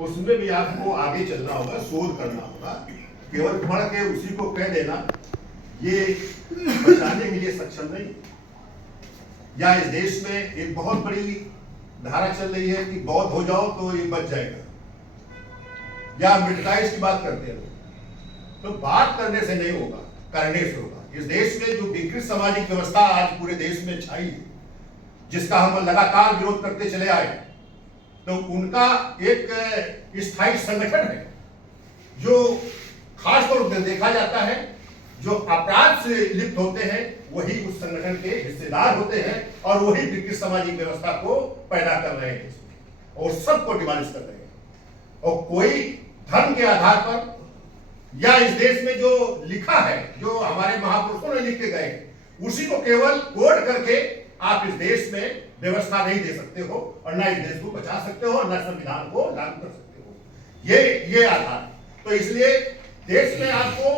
उसमें भी आपको आगे चलना होगा, शोध करना होगा। केवल पढ़ के उसी को कह देना ये बचाने के लिए सक्षम नहीं। या इस देश में एक बहुत बड़ी धारा चल रही है कि बौद्ध हो जाओ तो ये बच जाएगा, या मिलिटाइज की बात करते हैं लोग। तो बात करने से नहीं होगा, करने से होगा। इस देश में जो विकृत सामाजिक व्यवस्था आज पूरे देश में छाई है, जिसका हम लगातार विरोध करते चले आए, तो उनका एक स्थायी संगठन है जो खासतौर पर देखा जाता है जो अपराध से लिप्त होते हैं वही उस संगठन के हिस्सेदार होते हैं और वही विकृत सामाजिक व्यवस्था को पैदा कर रहे हैं और सबको डिमोलिश कर रहे हैं। और कोई धर्म के आधार पर या इस देश में जो लिखा है, जो हमारे महापुरुषों ने लिख के गए, उसी को केवल कोड करके आप इस देश में व्यवस्था नहीं दे सकते हो और ना इस देश को बचा सकते हो और ना संविधान को लागू कर सकते हो। ये आधार। तो इसलिए देश में आपको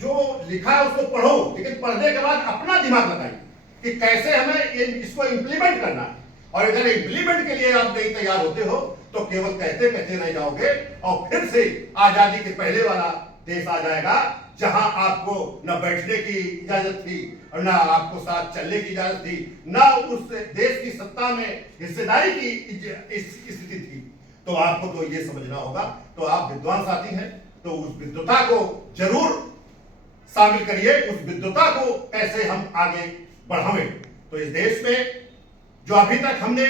जो लिखा है उसको पढ़ो, लेकिन पढ़ने के बाद अपना दिमाग लगाइए कि कैसे हमें इसको इंप्लीमेंट करना है। और अगर इंप्लीमेंट के लिए आप नहीं तैयार होते हो तो केवल कहते कहते रह जाओगे और फिर से आजादी के पहले वाला देश आ जाएगा जहां आपको न बैठने की इजाजत थी और ना आपको साथ चलने की इजाजत थी, ना उस देश की सत्ता में हिस्सेदारी की स्थिति थी। तो आपको तो ये समझना होगा। तो आप विद्वान साथी हैं तो उस विद्वता को जरूर शामिल करिए, उस विद्वता को कैसे हम आगे बढ़ावें। तो इस देश में जो अभी तक हमने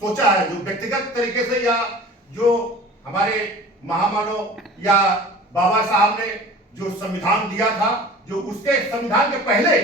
सोचा है, जो व्यक्तिगत तरीके से या जो हमारे महामानव या बाबा साहब ने जो संविधान दिया था, जो उसके संविधान के पहले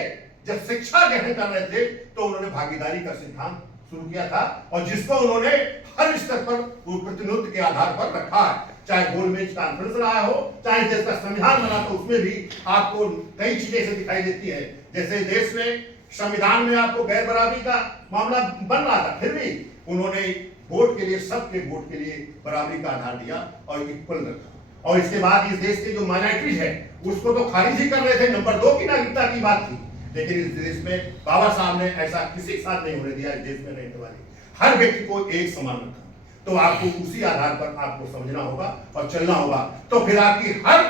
जब शिक्षा ग्रहण कर रहे थे तो उन्होंने भागीदारी का सिद्धांत शुरू किया था और जिसको उन्होंने हर स्तर पर प्रतिनिधित्व के आधार पर रखा है। चाहे गोलमेज कॉन्फ्रेंस रहा हो, चाहे देश का संविधान बना तो उसमें भी आपको कई चीजें ऐसे दिखाई देती है। जैसे देश में संविधान में आपको गैर बराबरी का मामला बन रहा था, फिर भी उन्होंने वोट के लिए, सबके वोट के लिए बराबरी का आधार दिया और इक्वल रखा। और इसके बाद इस देश के जो माइनॉरिटीज है उसको तो खारिज ही कर रहे थे, नंबर 2 की नागरिकता की बात थी। लेकिन इस देश में बाबा साहब ने ऐसा किसी के साथ नहीं होने दिया। इस देश में रहने वाले हर व्यक्ति को एक समान रखा। तो आपको उसी आधार पर आपको समझना होगा और चलना होगा। तो फिर आपकी हर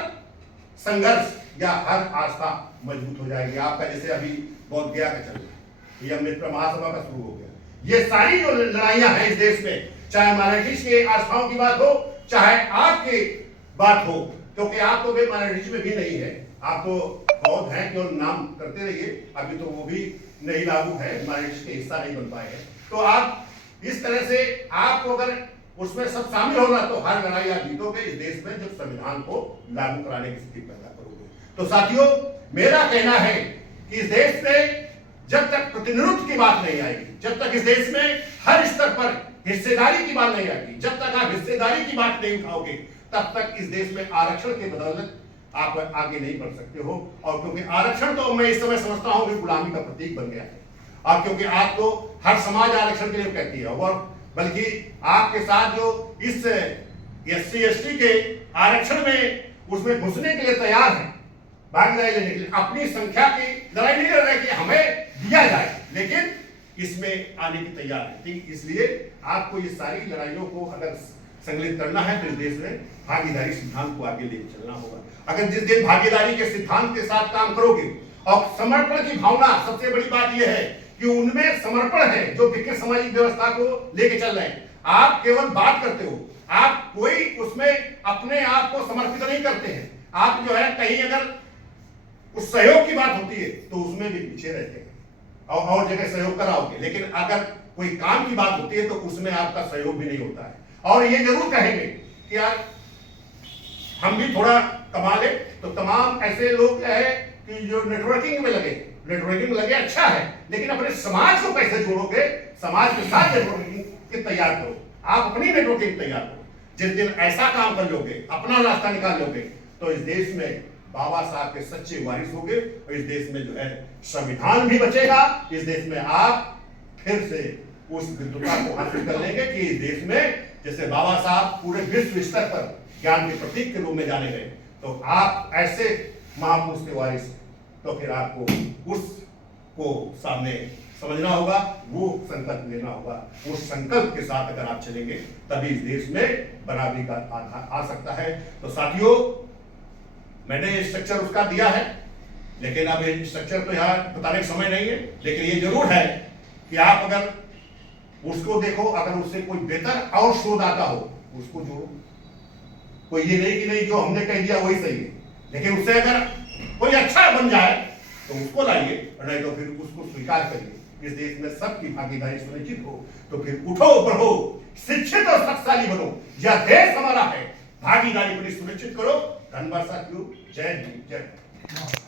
संघर्ष या हर आस्था मजबूत हो जाएगी। आपका जैसे अभी बोध गया का चल रहा है, ये अमृत महासभा का शुरू हो गया। ये सारी जो लड़ाइयां हैं इस देश में, चाहे माइनॉरिटीज के आस्थाओं की बात हो, चाहे आपकी बात हो, क्योंकि आप तो वे माइनॉरिटीज में भी नहीं है, आप तो बौद्ध हैं, केवल नाम करते रहिए। अभी तो वो भी नहीं लागू है, माइनॉरिटीज के हिस्सा नहीं बन पाए हैं। तो आप इस तरह से आपको अगर उसमें सब शामिल होगा तो हर लड़ाई आप जीतोगे इस देश में, जब संविधान को लागू कराने की स्थिति पैदा करोगे। तो साथियों, मेरा कहना है कि इस देश में जब तक प्रतिनिधित्व की बात नहीं आएगी, जब तक इस देश में हर स्तर पर हिस्सेदारी की बात नहीं आएगी, जब तक आप हिस्सेदारी की बात नहीं उठाओगे, तब तक इस देश में आरक्षण के बदौलत आप आगे नहीं बढ़ सकते हो। और क्योंकि आरक्षण तो मैं इस समय समझता हूं कि गुलामी का प्रतीक बन गया है। और क्योंकि आपको हर समाज आरक्षण के लिए कहती है, और बल्कि आपके साथ जो इस SC ST के आरक्षण में उसमें घुसने के लिए तैयार है, भागीदारी लेने के लिए, अपनी संख्या की लड़ाई नहीं लड़ रहे कि हमें दिया जाए, लेकिन इसमें आने की तैयार है। ठीक इसलिए आपको ये सारी लड़ाइयों को अगर संकलित करना है तो इस देश में भागीदारी सिद्धांत को आगे लेकर चलना होगा। अगर जिस दिन भागीदारी के सिद्धांत के साथ काम करोगे और समर्पण की भावना, सबसे बड़ी बात यह है कि उनमें समर्पण है, जो विकृत सामाजिक व्यवस्था को लेके चल रहे हैं। आप केवल बात करते हो, आप कोई उसमें अपने आप को समर्पित नहीं करते हैं। आप जो है कहीं अगर उस सहयोग की बात होती है तो उसमें भी पीछे रहते हैं और जगह सहयोग कराओगे, लेकिन अगर कोई काम की बात होती है तो उसमें आपका सहयोग भी नहीं होता है। और ये जरूर कहेंगे कि यार हम भी थोड़ा कमा ले, तो तमाम ऐसे लोग है कि जो नेटवर्किंग में लगे अच्छा है, लेकिन अपने समाज को कैसे जोड़ोगे, समाज के साथ नेटवर्किंग तैयार करो, आप अपनी नेटवर्किंग तैयार करो। जिस दिन ऐसा काम कर लोगे, अपना रास्ता निकाल लोगे, तो इस देश में बाबा साहब के सच्चे वारिस होंगे और इस देश में जो है संविधान भी बचेगा। इस देश में आप फिर से उस विद्वता को हासिल कर लेंगे कि इस देश में जैसे बाबा साहब पूरे विश्व स्तर पर ज्ञान के प्रतीक के रूप में जाने गए, तो आप ऐसे महापुरुष के वारिस, तो फिर आपको उसको सामने समझना होगा, वो संकल्प लेना होगा। उस संकल्प के साथ अगर आप चलेंगे तभी इस देश में बराबरी का आधार आ सकता है। तो साथियों, मैंने स्ट्रक्चर उसका दिया है, लेकिन अब ये स्ट्रक्चर तो यहाँ बताने का समय नहीं है, लेकिन ये जरूर है कि आप अगर उसको देखो, अगर उससे कोई बेहतर और शोध आता हो उसको जोड़ो। कोई ये नहीं कि नहीं जो हमने कह दिया वही सही है, लेकिन उससे अगर कोई अच्छा बन जाए तो उसको लाइए, नहीं तो फिर उसको स्वीकार करिए। इस देश में सबकी भागीदारी सुनिश्चित हो तो फिर उठो बढ़ो, शिक्षित और शक्तिशाली बनो। यह देश हमारा है, भागीदारी पूरी सुनिश्चित करो। धन्यवाद साथियों, जय हिंद, जय भारत।